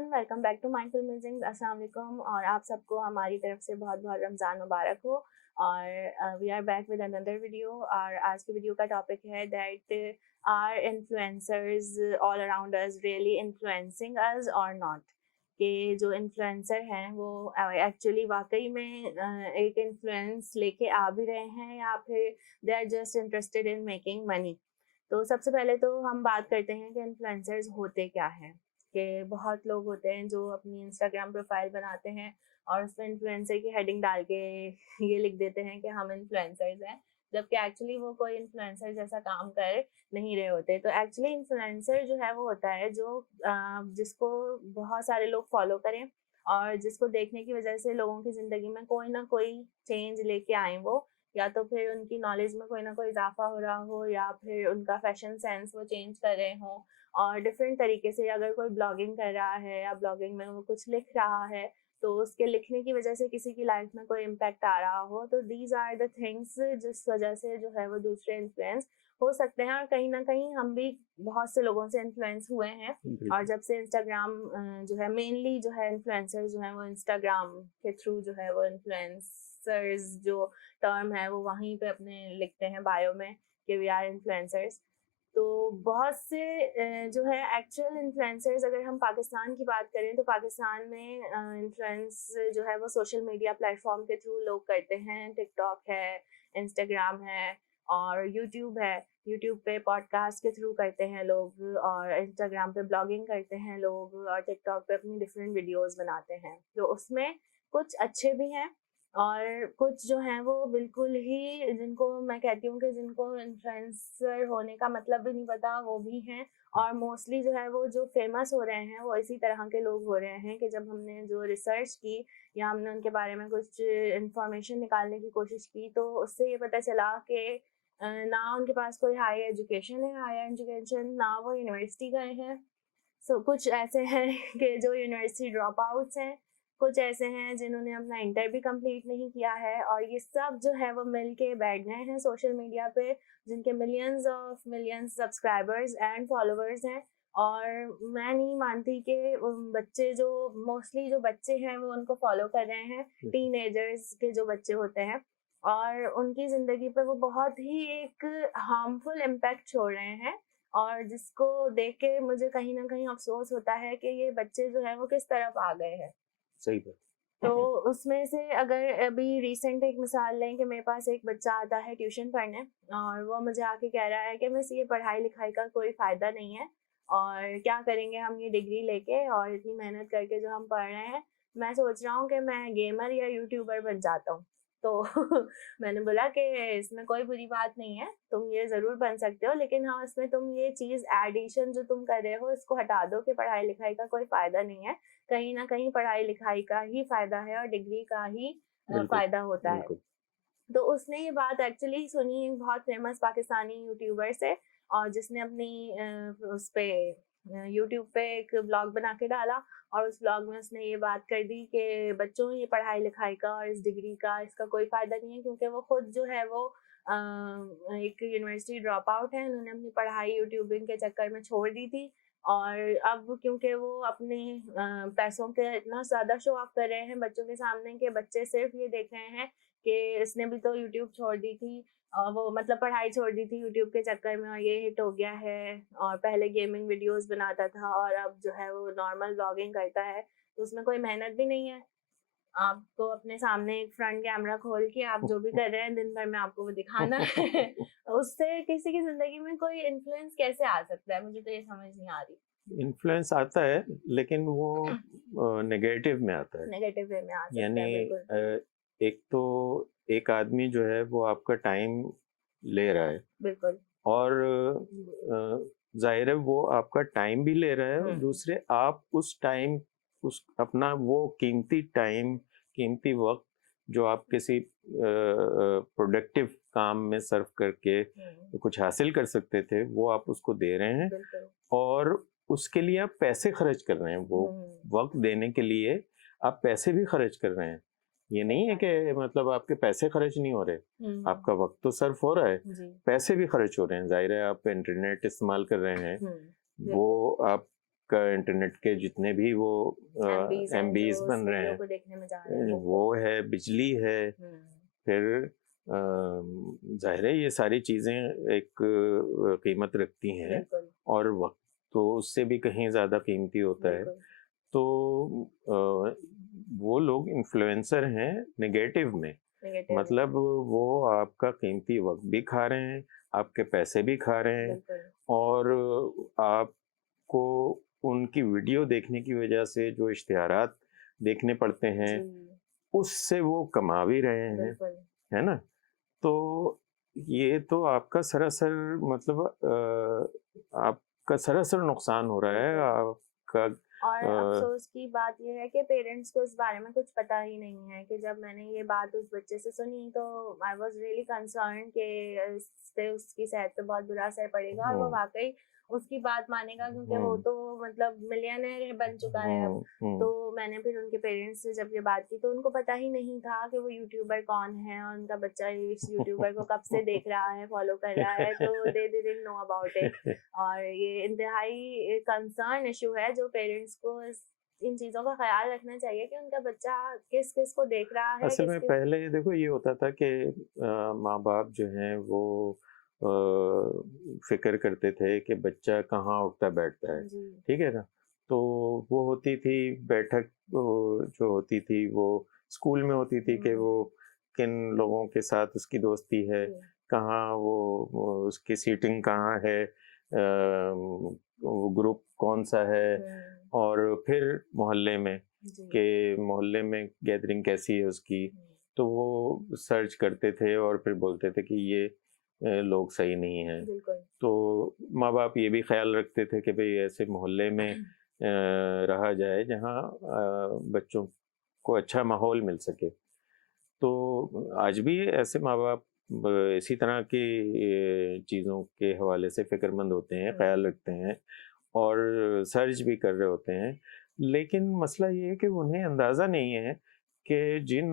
Everyone, welcome back to mindful music. अस्सलाम वालेकुम और आप सबको हमारी तरफ से बहुत बहुत रमज़ान मुबारक हो। और we are back with another video. और आज की वीडियो का टॉपिक है that are influencers all around us really influencing us और नॉट। कि जो इन्फ्लुएंसर हैं वो एक्चुअली वाकई में एक इन्फ्लुएंस लेके आ भी रहे हैं या फिर they are just interested in making money. तो सबसे पहले तो हम बात करते हैं कि इन्फ्लुएंसर्स होते क्या हैं। कि बहुत लोग होते हैं जो अपनी इंस्टाग्राम प्रोफाइल बनाते हैं और उसमें इन्फ्लुएंसर की हेडिंग डाल के ये लिख देते हैं कि हम इन्फ्लुएंसर्स हैं, जबकि एक्चुअली वो कोई इन्फ्लुएंसर जैसा काम कर नहीं रहे होते। तो एक्चुअली इन्फ्लुएंसर जो है वो होता है जो जिसको बहुत सारे लोग फॉलो करें और जिसको देखने की वजह से लोगों की ज़िंदगी में कोई ना कोई चेंज लेके आए वो, या तो फिर उनकी नॉलेज में कोई ना कोई इजाफा हो रहा हो या फिर उनका फैशन सेंस वो चेंज कर रहे हों। और डिफरेंट तरीके से अगर कोई ब्लॉगिंग कर रहा है या ब्लॉगिंग में वो कुछ लिख रहा है तो उसके लिखने की वजह से किसी की लाइफ में कोई इम्पैक्ट आ रहा हो, तो दीज आर द थिंग्स जिस वजह से जो है वो दूसरे इन्फ्लुएंस हो सकते हैं। और कहीं ना कहीं हम भी बहुत से लोगों से इन्फ्लुएंस हुए हैं। और जब से इंस्टाग्राम जो है मेनली जो है इन्फ्लुएंसर जो है वो इंस्टाग्राम के थ्रू जो है वो इन्फ्लुएंसर्स जो टर्म है वो वहीं पे अपने लिखते हैं बायो में कि वी आर इन्फ्लुएंसर्स। तो बहुत से जो है एक्चुअल इन्फ्लुएंसर्स, अगर हम पाकिस्तान की बात करें तो पाकिस्तान में इन्फ्लुएंस जो है वो सोशल मीडिया प्लेटफॉर्म के थ्रू लोग करते हैं। टिकटॉक है, इंस्टाग्राम है और यूट्यूब है। यूट्यूब पे पॉडकास्ट के थ्रू करते हैं लोग और इंस्टाग्राम पे ब्लॉगिंग करते हैं लोग और टिकटॉक पे अपनी डिफरेंट वीडियोस बनाते हैं। तो उसमें कुछ अच्छे भी हैं और कुछ जो हैं वो बिल्कुल ही, जिनको मैं कहती हूँ कि जिनको इन्फ्लुएंसर होने का मतलब भी नहीं पता, वो भी हैं। और मोस्टली जो है वो जो फेमस हो रहे हैं वो इसी तरह के लोग हो रहे हैं कि जब हमने जो रिसर्च की या हमने उनके बारे में कुछ इंफॉर्मेशन निकालने की कोशिश की तो उससे ये पता चला कि ना उनके पास कोई हाई एजुकेशन है, हायर एजुकेशन, ना वो यूनिवर्सिटी गए हैं। कुछ ऐसे हैं कि जो यूनिवर्सिटी ड्रॉप आउट्स हैं, कुछ ऐसे हैं जिन्होंने अपना इंटर भी कंप्लीट नहीं किया है और ये सब जो है वो मिल के बैठ गए हैं सोशल मीडिया पे, जिनके मिलियंस सब्सक्राइबर्स एंड फॉलोअर्स हैं। और मैं नहीं मानती कि बच्चे जो मोस्टली जो बच्चे हैं वो उनको फॉलो कर रहे हैं, टीनेजर्स के जो बच्चे होते हैं, और उनकी ज़िंदगी पे वो बहुत ही एक हार्मफुल इम्पैक्ट छोड़ रहे हैं। और जिसको देख के मुझे कहीं ना कहीं अफसोस होता है कि ये बच्चे जो है वो किस तरफ आ गए हैं। सही बात। तो उसमें से अगर अभी रिसेंट एक मिसाल लें कि मेरे पास एक बच्चा आता है ट्यूशन पढ़ने और वो मुझे आके कह रहा है कि मिस ये पढ़ाई लिखाई का कोई फ़ायदा नहीं है और क्या करेंगे हम ये डिग्री लेके और इतनी मेहनत करके जो हम पढ़ रहे हैं। मैं सोच रहा हूँ कि मैं गेमर या यूट्यूबर बन जाता हूँ। तो मैंने बोला कि इसमें कोई बुरी बात नहीं है, तुम ये ज़रूर बन सकते हो, लेकिन हाँ इसमें तुम ये चीज़ एडिशन जो तुम कर रहे हो इसको हटा दो कि पढ़ाई लिखाई का कोई फ़ायदा नहीं है। कहीं ना कहीं पढ़ाई लिखाई का ही फायदा है और डिग्री का ही बिल्कुल, फायदा होता है। बिल्कुल। तो उसने ये बात एक्चुअली सुनी एक बहुत फेमस पाकिस्तानी यूट्यूबर से, और जिसने अपनी उस पे यूट्यूब पे एक ब्लॉग बना के डाला और उस ब्लॉग में उसने ये बात कर दी कि बच्चों ये पढ़ाई लिखाई का और इस डिग्री का इसका कोई फ़ायदा नहीं है, क्योंकि वो खुद जो है वो एक यूनिवर्सिटी ड्रॉप आउट है। उन्होंने अपनी पढ़ाई यूट्यूबिंग के चक्कर में छोड़ दी थी और अब क्योंकि वो अपने पैसों के इतना ज़्यादा शो ऑफ कर रहे हैं बच्चों के सामने कि बच्चे सिर्फ ये देख रहे हैं कि इसने भी तो यूट्यूब छोड़ दी थी, वो मतलब पढ़ाई छोड़ दी थी यूट्यूब के चक्कर में और ये हिट हो गया है। और पहले गेमिंग वीडियोस बनाता था और अब जो है वो नॉर्मल ब्लॉगिंग करता है, तो उसमें कोई मेहनत भी नहीं है। आपको अपने सामने एक फ्रंट कैमरा खोल के आप जो भी कर रहे हैं दिन भर में आपको वो दिखाना है। उससे किसी की ज़िंदगी में कोई इन्फ्लुएंस कैसे आ सकता है? मुझे तो ये समझ नहीं आ रही। इन्फ्लुएंस आता है लेकिन वो नेगेटिव में आता है। नेगेटिव वे में आ सकता यानी है, बिल्कुल। एक तो एक आदमी जो है वो आपका टाइम ले रहा है बिल्कुल। और ज़ाहिर है वो आपका टाइम भी ले रहा है और दूसरे आप उस टाइम उस अपना वो कीमती टाइम, कीमती वक्त जो आप किसी प्रोडक्टिव काम में सर्व करके कुछ हासिल कर सकते थे वो आप उसको दे रहे हैं बिल्कुल। और उसके लिए आप पैसे खर्च कर रहे हैं। वो वक्त देने के लिए आप पैसे भी खर्च कर रहे हैं। ये नहीं है कि मतलब आपके पैसे खर्च नहीं हो रहे, आपका वक्त तो सर्व हो रहा है, पैसे भी खर्च हो रहे हैं। जाहिर है आप इंटरनेट इस्तेमाल कर रहे हैं, वो आप आपका इंटरनेट के जितने भी वो एमबीज बन रहे हैं, को देखने में जा रहे हैं वो है, बिजली है, फिर जाहिर है ये सारी चीज़ें एक कीमत रखती हैं, और वक्त तो उससे भी कहीं ज़्यादा कीमती होता है। तो वो लोग इन्फ्लुएंसर हैं नेगेटिव में, मतलब वो आपका कीमती वक्त भी खा रहे हैं, आपके पैसे भी खा रहे हैं, और आपको उनकी वीडियो देखने की वजह से जो इश्तिहारात देखने पड़ते हैं उससे वो कमा भी रहे हैं, है ना। तो ये तो आपका सरासर मतलब आपका सरासर नुकसान हो रहा है आपका। और अफसोस की बात ये है कि पेरेंट्स को इस बारे में कुछ पता ही नहीं है कि जब मैंने ये बात उस बच्चे से सुनी तो आई वाज रियली कंसर्न कि इससे उसकी सेहत पे बहुत बुरा असर पड़ेगा, और वो वाकई उसकी बात मानेगा, क्योंकि वो तो मतलब मिलियनेयर बन चुका है अब। तो मैंने फिर उनके पेरेंट्स से जब ये बात की तो उनको पता ही नहीं था कि वो यूट्यूबर कौन है और उनका बच्चा इस यूट्यूबर को कब से देख रहा है, फॉलो कर रहा है, तो they didn't know about it. और ये इंतहाई कंसर्न इशू है जो पेरेंट्स को इन चीज़ों का ख्याल रखना चाहिए कि उनका बच्चा किस किस को देख रहा है। असल में पहले देखो ये होता था कि माँ बाप जो हैं वो फिक्र करते थे कि बच्चा कहाँ उठता बैठता है, ठीक है ना। तो वो होती थी बैठक जो होती थी वो स्कूल में होती थी कि वो किन लोगों के साथ उसकी दोस्ती है, कहाँ वो उसकी सीटिंग कहाँ है, वो ग्रुप कौन सा है, और फिर मोहल्ले में के मोहल्ले में गैदरिंग कैसी है उसकी, तो वो सर्च करते थे और फिर बोलते थे कि ये लोग सही नहीं हैं। तो माँ बाप ये भी ख्याल रखते थे कि भाई ऐसे मोहल्ले में रहा जाए जहाँ बच्चों को अच्छा माहौल मिल सके। तो आज भी ऐसे माँ बाप इसी तरह की चीज़ों के हवाले से फ़िक्रमंद होते हैं, ख्याल रखते हैं और सर्च भी कर रहे होते हैं। लेकिन मसला ये है कि उन्हें अंदाज़ा नहीं है कि जिन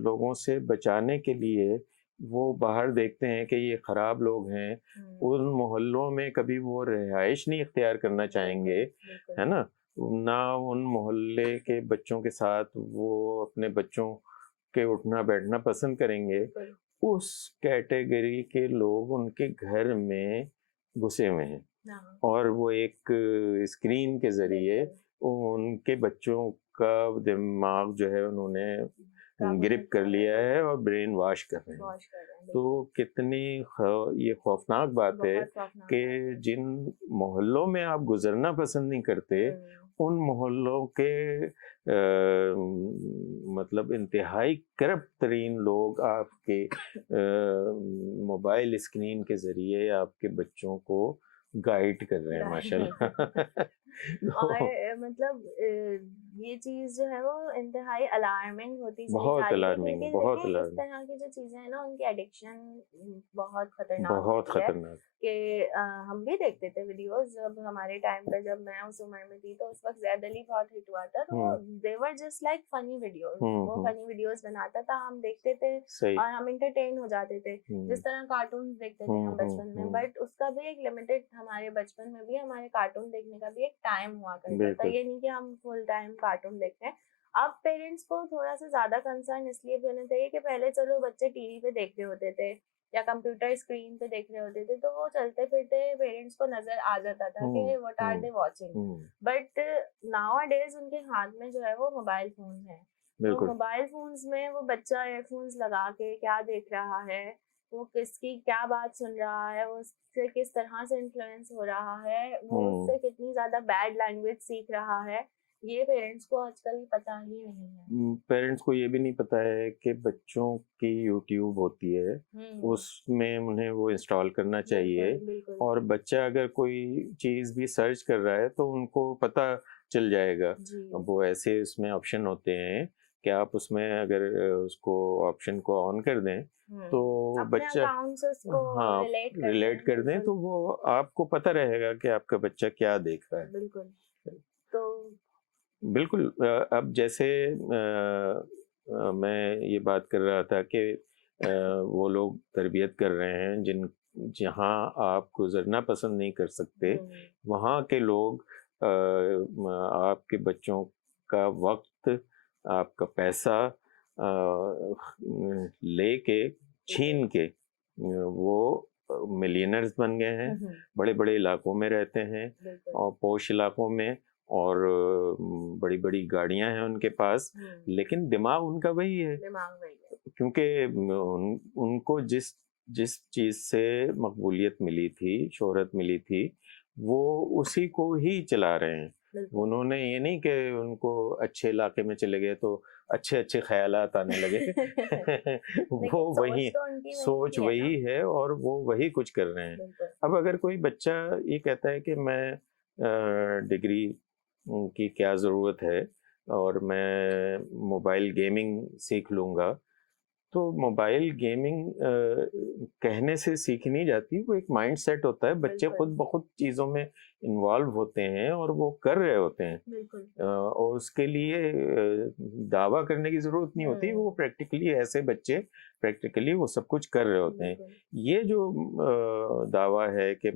लोगों से बचाने के लिए वो बाहर देखते हैं कि ये ख़राब लोग हैं, उन मोहल्लों में कभी वो रिहाइश नहीं इख्तियार करना चाहेंगे, है ना? ना उन मोहल्ले के बच्चों के साथ वो अपने बच्चों के उठना बैठना पसंद करेंगे। उस कैटेगरी के लोग उनके घर में घुसे हुए हैं, और वो एक स्क्रीन के ज़रिए उनके बच्चों का दिमाग जो है उन्होंने ग्रिप कर लिया है और ब्रेन वॉश कर रहे हैं। तो कितनी ये खौफनाक बात है कि जिन मोहल्लों में आप गुजरना पसंद नहीं करते, उन मोहल्लों के मतलब इंतहाई करप्ट तरीन लोग आपके मोबाइल स्क्रीन के ज़रिए आपके बच्चों को गाइड कर रहे हैं माशाल्लाह। और मतलब ये चीज़ जो है वो इंतहाई अलार्मिंग होती चली बहुत जा रही है, अलार्मिंग, क्योंकि बहुत देखिए इस अलार्मिंग, तरह की जो चीज़ें हैं ना उनकी एडिक्शन बहुत खतरनाक बहुत होती है। खतरनाक। कि हम भी देखते थे वीडियोस जब हमारे टाइम पे, जब मैं उस उम्र में थी तो उस वक्त ज़ैद अली बहुत हिट हुआ था, तो they were just like funny videos, वो फनी वीडियोस बनाता था, हम देखते थे और हम एंटरटेन हो जाते थे, जिस तरह कार्टून देखते थे हम बचपन में। बट उसका भी एक लिमिटेड, हमारे बचपन में भी हमारे कार्टून देखने का भी एक टाइम हुआ करता था, ये नहीं कि हम फुल टाइम कार्टून देख रहे हैं। अब पेरेंट्स को थोड़ा सा ज्यादा कंसर्न इसलिए भी होना चाहिए कि पहले चलो बच्चे टीवी पे देख रहे होते थे या कंप्यूटर स्क्रीन पे देख रहे होते थे, तो वो चलते फिरते पेरेंट्स को नजर आ जाता था कि what are they watching. But nowadays उनके हाथ में जो है वो मोबाइल फोन है, तो मोबाइल फोन्स में वो बच्चा एयरफोन्स लगा के क्या देख रहा है, वो किसकी क्या बात सुन रहा है, उससे किस तरह से इन्फ्लुएंस हो रहा है, वो उससे कितनी ज्यादा बैड लैंग्वेज सीख रहा है, ये पेरेंट्स को आजकल पता ही नहीं है। पेरेंट्स को ये भी नहीं पता है कि बच्चों की यूट्यूब होती है, उसमें उन्हें वो इंस्टॉल करना चाहिए। बिल्कुल। और बच्चा अगर कोई चीज़ भी सर्च कर रहा है तो उनको पता चल जाएगा। अब वो ऐसे उसमें ऑप्शन होते हैं कि आप उसमें अगर उसको ऑप्शन को ऑन कर दें तो बच्चा हाँ रिलेट कर दें तो वो आपको पता रहेगा कि आपका बच्चा क्या देख रहा है। बिल्कुल। तो बिल्कुल अब जैसे मैं ये बात कर रहा था कि वो लोग तरबियत कर रहे हैं जहाँ आप गुजरना पसंद नहीं कर सकते, वहाँ के लोग आपके बच्चों का वक्त, आपका पैसा लेके छीन के वो मिलियनर्स बन गए हैं, बड़े बड़े इलाकों में रहते हैं बिल्कुल। और पोश इलाकों में, और बड़ी बड़ी गाड़ियां हैं उनके पास, लेकिन दिमाग उनका वही है, दिमाग वही है। क्योंकि उनको जिस जिस चीज से मकबूलियत मिली थी, शोहरत मिली थी, वो उसी को ही चला रहे हैं। बिल्कुल। उन्होंने ये नहीं कि उनको अच्छे इलाके में चले गए तो अच्छे अच्छे ख्यालात आने लगे। वो लेकिन वही सोच तो उनकी सोच वही है ना। वही है और वो वही कुछ कर रहे हैं। बिल्कुल। अब अगर कोई बच्चा ये कहता है कि मैं डिग्री की क्या ज़रूरत है और मैं मोबाइल गेमिंग सीख लूँगा, तो मोबाइल गेमिंग कहने से सीखी नहीं जाती, वो एक माइंड सेट होता है। बच्चे बिल्कुल। खुद ब खुद चीज़ों में इन्वॉल्व होते हैं और वो कर रहे होते हैं। बिल्कुल। और उसके लिए दावा करने की ज़रूरत नहीं होती, वो प्रैक्टिकली ऐसे बच्चे प्रैक्टिकली वो सब कुछ कर रहे होते हैं। बिल्कुल। ये जो दावा है कि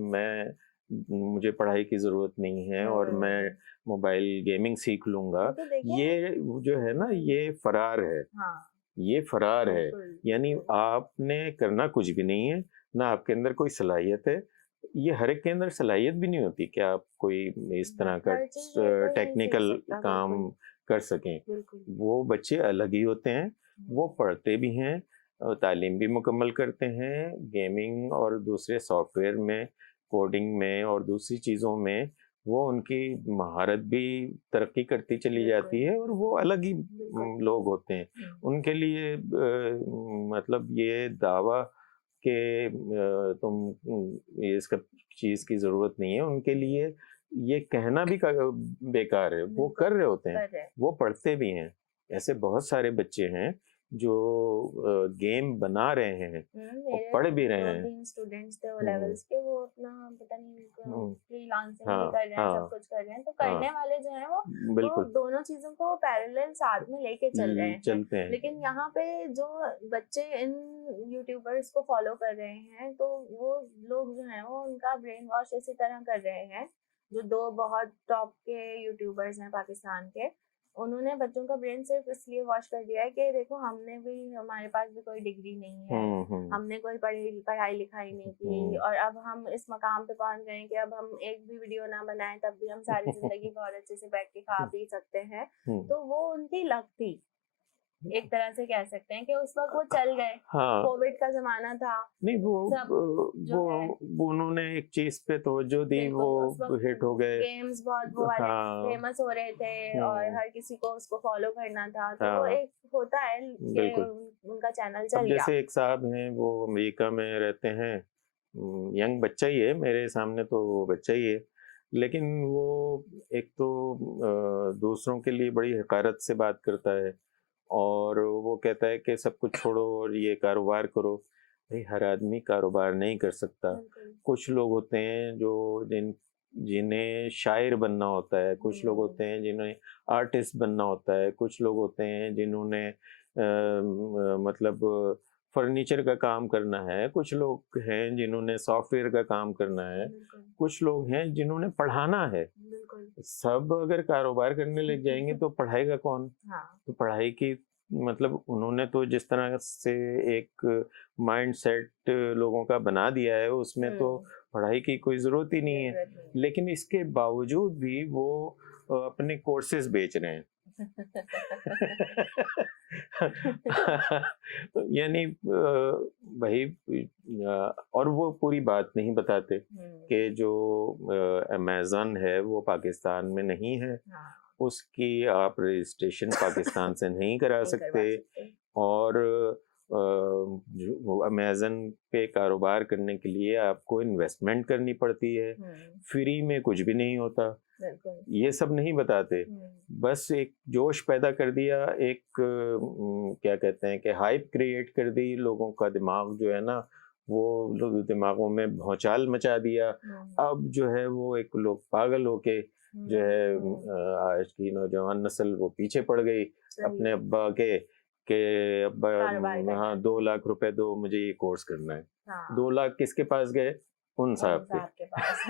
मुझे पढ़ाई की ज़रूरत नहीं है और मैं मोबाइल गेमिंग सीख लूँगा, वो तो देखिए। ये जो है ना, ये फरार है। हाँ। ये फरार है, बिल्कुल। यानी आपने करना कुछ भी नहीं है, ना आपके अंदर कोई सलाहियत है। ये हर एक के अंदर सलाहियत भी नहीं होती कि आप कोई इस तरह का हर चीज़ हर कोई नहीं सीख टेक्निकल सकता। काम बिल्कुल। कर सकें। बिल्कुल। वो बच्चे अलग ही होते हैं, वो पढ़ते भी हैं, तालीम भी मुकम्मल करते हैं, गेमिंग और दूसरे सॉफ्टवेयर में, कोडिंग में और दूसरी चीज़ों में वो उनकी महारत भी तरक्की करती चली जाती है और वो अलग ही बिल्कुल। लोग होते हैं। उनके लिए मतलब ये दावा कि तुम ये इसका चीज़ की ज़रूरत नहीं है, उनके लिए ये कहना भी बेकार है। वो कर रहे होते हैं, कर रहे हैं। वो पढ़ते भी हैं। ऐसे बहुत सारे बच्चे हैं जो गेम बना रहे हैं और पढ़ भी रहे हैं। 2-3 स्टूडेंट्स थे वो हम्म, लेवल्स के, वो अपना पता नहीं हम्म, फ्रीलांसिंग भी हाँ कर रहे हैं, सब हाँ कुछ कर रहे हैं। तो हाँ, करने वाले जो हैं वो बिल्कुल दोनों चीजों को पैरेलल साथ में लेके चल रहे हैं। चलते हैं। लेकिन यहाँ पे जो बच्चे इन यूट्यूबर्स को फॉलो कर रहे हैं, तो वो लोग जो हैं वो उनका ब्रेन वॉश इसी तरह कर रहे हैं। जो 2 बहुत टॉप के यूट्यूबर्स हैं पाकिस्तान के, उन्होंने बच्चों का ब्रेन सिर्फ इसलिए वॉश कर दिया है कि देखो हमारे पास भी कोई डिग्री नहीं है, हमने कोई पढ़ाई लिखाई नहीं की, और अब हम इस मकाम पे पहुंच गए कि अब हम एक भी वीडियो ना बनाएं तब भी हम सारी जिंदगी बहुत अच्छे से बैठ के खा पी सकते हैं। तो वो उनकी लक थी, एक तरह से कह सकते हैं कि उस वक्त वो चल गए। हाँ, कोविड का जमाना था, नहीं सब जो है वो उन्होंने एक चीज पे तवज्जो दी, बिल्कुल, वो उस वक्त हिट हो गए। गेम्स बहुत वो वाले हाँ, फेमस हो रहे थे और हर किसी को उसको फॉलो करना था, तो वो हाँ, एक होता है कि बिल्कुल। उनका चैनल अब चल गया। जैसे एक साहब हैं, वो अमेरिका में रहते हैं, यंग बच्चा ही है, मेरे सामने तो वो बच्चा ही है, लेकिन वो एक तो दूसरों के लिए बड़ी हकारत से बात करता है और वो कहता है कि सब कुछ छोड़ो और ये कारोबार करो। भाई, हर आदमी कारोबार नहीं कर सकता। बिल्कुल। कुछ लोग होते हैं जो जिन्हें शायर बनना होता है, कुछ लोग होते हैं जिन्हें आर्टिस्ट बनना होता है, कुछ लोग होते हैं जिन्होंने मतलब फर्नीचर का काम करना है, कुछ लोग हैं जिन्होंने सॉफ्टवेयर का काम करना है, बिल्कुल। कुछ लोग हैं जिन्होंने पढ़ाना है। बिल्कुल। सब अगर कारोबार करने लग जाएंगे तो पढ़ाएगा कौन? हाँ। तो पढ़ाई की मतलब उन्होंने तो जिस तरह से एक माइंड सेट लोगों का बना दिया है, उसमें तो पढ़ाई की कोई ज़रूरत ही नहीं है। जरूरत नहीं। लेकिन इसके बावजूद भी वो अपने कोर्सेज बेच रहे हैं। यानी भाई, और वो पूरी बात नहीं बताते कि जो अमेज़न है वो पाकिस्तान में नहीं है, हाँ। उसकी आप रजिस्ट्रेशन पाकिस्तान से नहीं करा नहीं करवा सकते, सकते। और जो अमेज़न पे कारोबार करने के लिए आपको इन्वेस्टमेंट करनी पड़ती है, फ्री में कुछ भी नहीं होता। बिल्कुल। ये सब नहीं बताते, बस एक जोश पैदा कर दिया, एक क्या कहते हैं कि हाइप क्रिएट कर दी, लोगों का दिमाग जो है ना, वो लोग दिमागों में भौचाल मचा दिया। अब जो है वो एक लोग पागल होके जो है आज की नौजवान नस्ल वो पीछे पड़ गई अपने अब्बा के अब्बा, हाँ 2 लाख रुपए दो, मुझे ये कोर्स करना है। हाँ। 2 लाख किसके पास गए? उन साहब साहब के पास।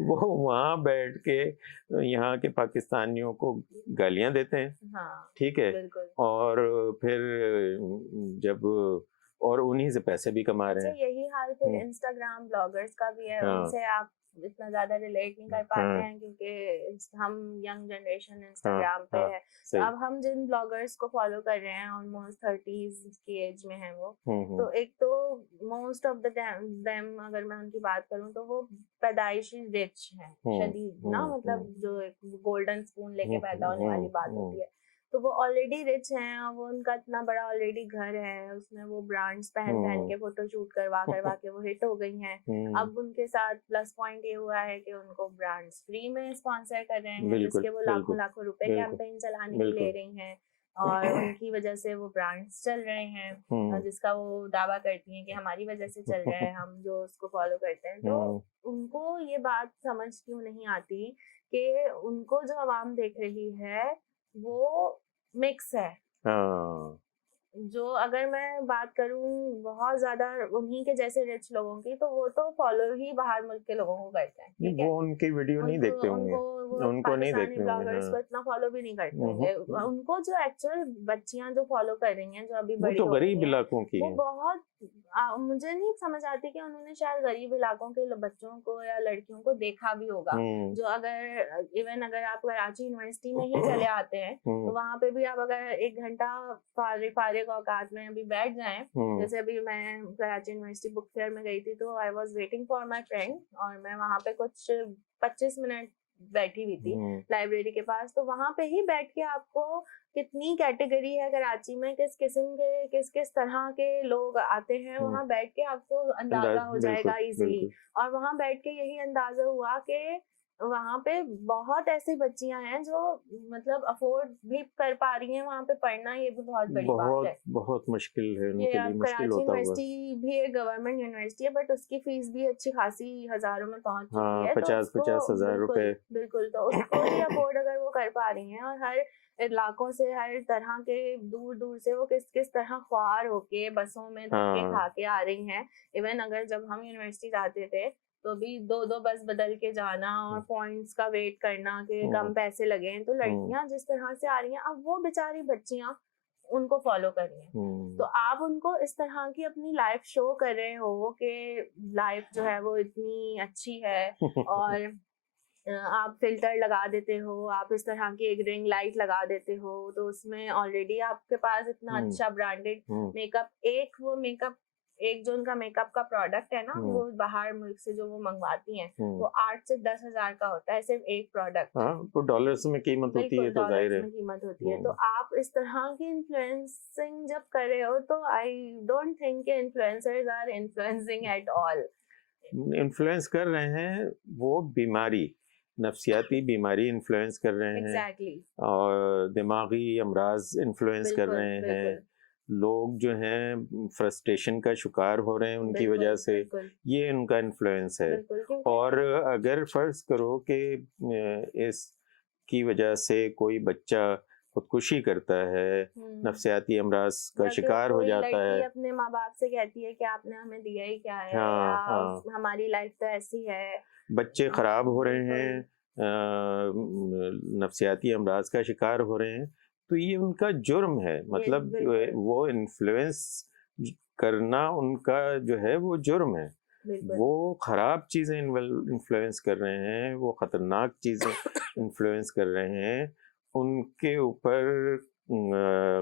वो वहाँ बैठ के यहाँ के पाकिस्तानियों को गालियां देते हैं, हाँ ठीक है, बिल्कुल। और फिर जब और उन्हीं से पैसे भी कमा रहे अच्छा हैं। यही हाल फिर हम्म, इंस्टाग्राम ब्लॉगर्स का भी है, हाँ उनसे आप इतना ज्यादा रिलेट नहीं कर पाते हाँ हैं क्योंकि हम यंग जनरेशन हाँ इंस्टाग्राम पे हाँ है। तो सही। अब हम जिन ब्लॉगर्स को फॉलो कर रहे हैं ऑलमोस्ट 30s की एज में है वो, हम्म, तो एक तो मोस्ट ऑफ द देम अगर मैं उनकी बात करूं तो वो पैदाइशी रिच हैं, शदीद ना, मतलब जो एक गोल्डन स्पून लेके पैदा होने वाली बात होती है। तो वो ऑलरेडी रिच हैं और वो उनका इतना बड़ा ऑलरेडी घर है, उसमें वो ब्रांड्स पहन पहन के फोटो शूट करवा करवा के वो हिट हो गई हैं। अब उनके साथ प्लस पॉइंट ये हुआ है कि उनको ब्रांड्स फ्री में स्पॉन्सर कर रहे हैं, बिल्कुल जिसके वो लाखों बिल्कुल लाखों रुपए बिल्कुल कैंपेन चलाने की ले बिल्कुल। रही हैं और उनकी वजह से वो ब्रांड्स चल रहे हैं, जिसका वो दावा करती हैं कि हमारी वजह से चल रहा है, हम जो उसको फॉलो करते हैं। तो उनको ये बात समझ क्यों नहीं आती कि उनको जो आवाम देख रही है वो मिक्स है। हाँ जो अगर मैं बात करूं बहुत ज्यादा उन्हीं के जैसे रिच लोगों की, तो वो तो फॉलो ही बाहर मुल्क के लोगों को करते हैं, ठीक है, वो उनकी वीडियो नहीं उनको देखते होंगे, उनको वो उनको नहीं पाकिस्तानी देखते होंगे। ब्लॉगर्स को हाँ इतना फॉलो भी नहीं करते होंगे। उनको जो एक्चुअल बच्चियां जो फॉलो कर रही हैं, जो अभी वो बड़ी तो हो रही गरीब हैं, इलाकों की वो है। बहुत मुझे नहीं समझ आती कि उन्होंने शायद गरीब इलाकों के बच्चों को या लड़कियों को देखा भी होगा। जो अगर इवन अगर आप कराची यूनिवर्सिटी में ही चले आते हैं तो वहाँ पे भी आप अगर 1 घंटा फारिग औकात में अभी बैठ जाएं, जैसे अभी मैं कराची यूनिवर्सिटी बुक फेयर में गई थी तो I was waiting for my friend और मैं वहाँ पे कुछ 25 मिनट बैठी हुई थी लाइब्रेरी के पास। तो वहां पे ही बैठ के आपको कितनी कैटेगरी है कराची में, किस किस्म के किस किस तरह के लोग आते हैं, वहां बैठ के आपको अंदाजा हो जाएगा इजीली। और वहां बैठ के यही अंदाजा हुआ कि वहां पे बहुत ऐसी बच्चियां हैं जो मतलब अफोर्ड भी कर पा रही हैं वहां पे पढ़ना, ये भी बहुत बड़ी बात है। बहुत मुश्किल है ये उनके लिए, अब मुश्किल कराची होता होगा। यूनिवर्सिटी भी एक गवर्नमेंट यूनिवर्सिटी है बट उसकी फीस भी अच्छी खासी हजारों में पहुंच चुकी हाँ, है। 50,000 रुपए। बिल्कुल, तो उसको ही अफोर्ड अगर वो कर पा रही हैं और हर इलाकों से हर तरह के दूर दूर से वो किस किस तरह ख्वार होके बसों में धक्के खा के आ रही हैं। इवन अगर जब हम यूनिवर्सिटी जाते थे तो भी 2-2 बस बदल के जाना और पॉइंट्स का वेट करना कि कम पैसे लगे हैं। तो लड़कियां जिस तरह से आ रही हैं, अब वो बेचारी बच्चियां उनको फॉलो कर रही हैं। तो आप उनको इस तरह की अपनी लाइफ शो कर रहे हो कि लाइफ जो है वो इतनी अच्छी है और आप फिल्टर लगा देते हो, आप इस तरह की एक रिंग लाइट लगा देते हो, तो उसमें ऑलरेडी आपके पास इतना अच्छा ब्रांडेड मेकअप, एक जो उनका मेकअप का प्रोडक्ट है ना, वो बाहर मुल्क से जो वो मंगवाती हैं वो 8 से 10 हजार का होता है सिर्फ एक प्रोडक्ट। तो डॉलर्स में कीमत होती है, तो जाहिर है में कीमत होती है। तो आप इस तरह की इन्फ्लुएंसिंग जब कर रहे हो तो I don't think influencers are influencing at all. Influence कर रहे हैं वो बीमारी, नफ्सियाती बीमारी इन्फ्लुएंस कर रहे हैं। exactly. और दिमागी अमराज इन्फ्लुएंस कर रहे हैं। लोग जो हैं फ्रस्ट्रेशन का शिकार हो रहे हैं उनकी वजह से, ये उनका इन्फ्लुएंस है। और अगर फर्ज करो कि इसकी वजह से कोई बच्चा खुदकुशी करता है, नफ्सियाती अमराज का शिकार हो जाता है, अपने माँ बाप से कहती है कि आपने हमें दिया ही क्या है, हमारी लाइफ तो ऐसी है, बच्चे खराब हो रहे हैं, नफ्सियाती अमराज का शिकार हो रहे हैं, तो ये उनका जुर्म है। मतलब वो इन्फ्लुएंस करना उनका जो है वो जुर्म है। वो खराब चीजें इन्फ्लुएंस कर रहे हैं, वो खतरनाक चीजें इन्फ्लुएंस कर रहे हैं, उनके ऊपर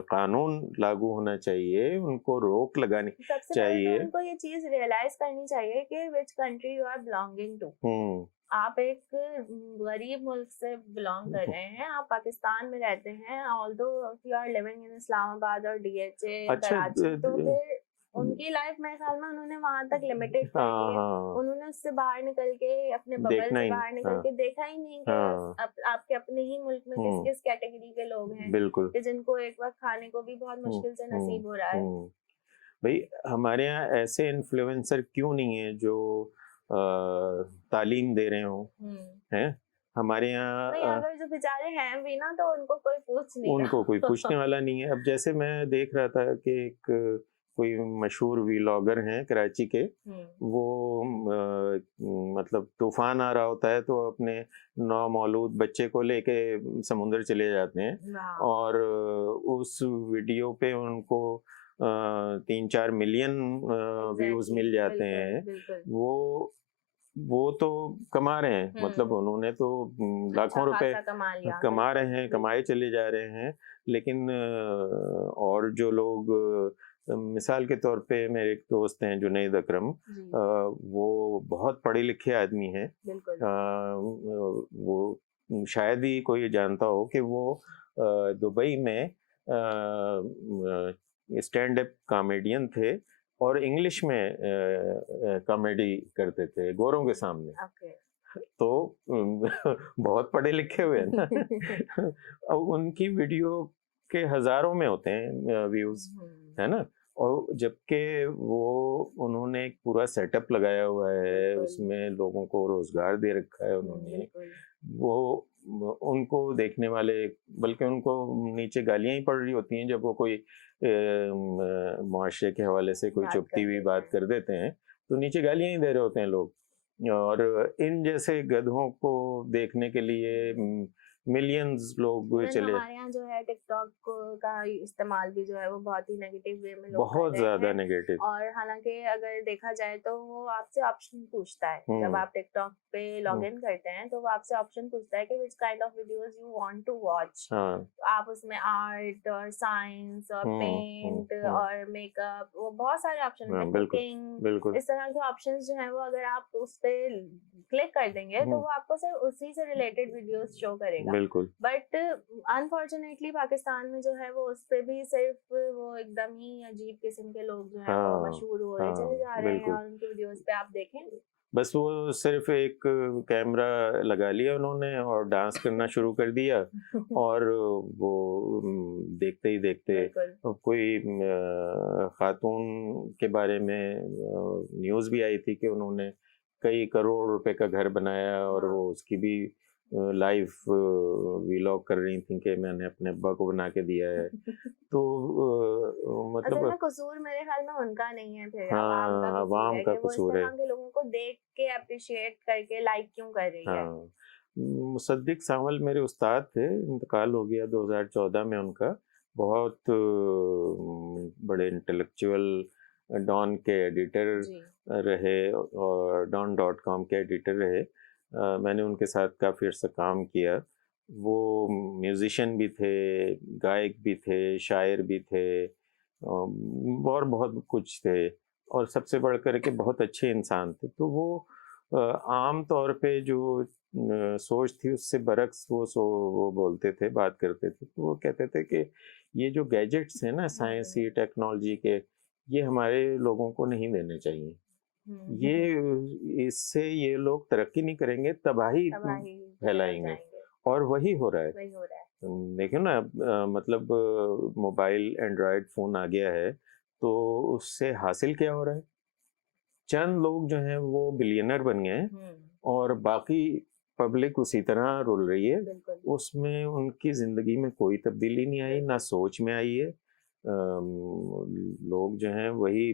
कानून लागू होना चाहिए, उनको रोक लगानी चाहिए। उनको ये चीज रियलाइज करनी चाहिए कि which country you are belonging to. आप एक गरीब मुल्क से बिलोंग कर रहे हैं, आप पाकिस्तान में रहते हैं, although you are living in Islamabad और डीएचए कराची, तो फिर उनकी लाइफ मेरे ख्याल में उन्होंने वहां तक लिमिटेड कर दी है। उन्होंने उससे बाहर निकल के अपने बबल से बाहर निकल के देखा ही नहीं कि आपके अपने ही मुल्क में किस किस कैटेगरी के लोग हैं, बिल्कुल, कि जिनको एक वक्त खाने को भी बहुत मुश्किल से नसीब हो रहा है। भाई हमारे यहाँ ऐसे इन्फ्लुएंसर क्यों नहीं है जो तालीम दे रहे हो, हैं? हमारे यहाँ अगर जो बेचारे हैं भी ना तो उनको कोई पूछने वाला नहीं है। अब जैसे मैं देख रहा था कि एक कोई मशहूर व्लॉगर हैं कराची के, वो मतलब तूफान आ रहा होता है तो अपने नौमौलूद बच्चे को लेके समुंदर चले जाते हैं वाह, और उस वीडियो पे उनको 3-4 मिलियन व्यूज एग्जैक्टली, मिल जाते बिल्कुल हैं। बिल्कुल। वो तो कमा रहे हैं, मतलब उन्होंने तो अच्छा लाखों रुपए खासा कमा लिया, कमा बिल्कुल रहे हैं, बिल्कुल। कमाए चले जा रहे हैं। लेकिन और जो लोग मिसाल के तौर पे मेरे एक दोस्त हैं जुनैद अकरम, जी, वो बहुत पढ़े लिखे आदमी हैं। बिल्कुल। वो शायद ही कोई जानता हो कि वो दुबई में स्टैंड अप कॉमेडियन थे और इंग्लिश में कॉमेडी करते थे गोरों के सामने। ओके। तो बहुत पढ़े लिखे हुए हैं ना। अब उनकी वीडियो के हजारों में होते हैं व्यूज, है ना। और जबकि वो उन्होंने एक पूरा सेटअप लगाया हुआ है, बिल्कुल। उसमें लोगों को रोजगार दे रखा है उन्होंने। बिल्कुल। वो उनको देखने वाले, बल्कि उनको नीचे गालियां ही पड़ रही होती हैं जब वो कोई मुआशरे के हवाले से कोई बात चुभती कर हुई देते बात हैं। कर देते हैं तो नीचे गालियां ही दे रहे होते हैं लोग। और इन जैसे गधों को देखने के लिए मिलियंस लोग इवन चले, हमारे यहाँ जो है टिकटॉक का इस्तेमाल भी जो है वो बहुत ही नेगेटिव वे में लोग कर बहुत रहे ज्यादा हैं। नेगेटिव। और हालांकि अगर देखा जाए तो वो आपसे ऑप्शन पूछता है, जब हम्म आप टिकटॉक पे लॉग हम्म, इन करते हैं तो वो आपसे ऑप्शन पूछता है कि which kind of videos you want to watch. हाँ, आप उसमें आर्ट और साइंस और पेंट हम्म, और मेकअप, वो बहुत सारे ऑप्शन हाँ, है, बिल्कुल कुकिंग, बिल्कुल। इस तरह के ऑप्शंस जो है वो अगर आप उस पे क्लिक कर देंगे तो हम्म, वो आपको सिर्फ उसी से रिलेटेड वीडियोस शो करेगा। बिल्कुल। बट अनफॉर्चुनेटली पाकिस्तान में जो है वो उस पे भी सिर्फ वो एकदम ही अजीब किस्म के लोग जो है वो हाँ मशहूर हो रहे हाँ, चले जा रहे हैं, बिल्कुल। और उनकी वीडियोस पे आप देखें। बस वो सिर्फ एक कैमरा लगा लिया उन्होंने और डांस करना शुरू कर दिया और वो देखते ही देखते बिल्कुल। कोई खातून के बारे में न्यूज़ भी आई थी कि उन्होंने कई करोड़ रुपए का घर बनाया और हाँ। वो उसकी भी लाइव व्लॉग कर रही थी कि मैंने अपने अब्बा को बना के दिया है। तो असल मतलब में कसूर मेरे ख्याल में उनका नहीं है, फिर आवाम का हाँ, कसूर अवाम है का कि वो इस कसूर है। तरह के लोगों को देख के अप्रिशिएट करके लाइक क्यों कर रही है। हाँ, मुसद्दिक सावल मेरे उस्ताद थे, इंतकाल हो गया 2014 में उनका। बहुत बड़े इंटेलेक्चुअल डॉन के एडिटर जी। रहे और डॉन.com के एडिटर रहे। मैंने उनके साथ काफ़ी अर्सा काम किया। वो म्यूजिशियन भी थे, गायक भी थे, शायर भी थे, और बहुत कुछ थे और सबसे बढ़ कर के बहुत अच्छे इंसान थे। तो वो आम तौर पे जो सोच थी उससे बरक्स वो बोलते थे, बात करते थे। तो वो कहते थे कि ये जो गैजेट्स हैं ना साइंसी टेक्नोलॉजी के, ये हमारे लोगों को नहीं देने चाहिए। ये इससे ये लोग तरक्की नहीं करेंगे, तबाही तबाही की तरफ फैलाएंगे जाएंगे। और वही हो रहा है। वही हो रहा है। देखियो ना, मतलब मोबाइल एंड्रॉयड फ़ोन आ गया है तो उससे हासिल क्या हो रहा है? चंद लोग जो हैं वो बिलियनर बन गए हैं और बाकी पब्लिक उसी तरह रुल रही है। बिल्कुल। उसमें उनकी ज़िंदगी में कोई तब्दीली नहीं आई, ना सोच में आई है। लोग जो हैं वही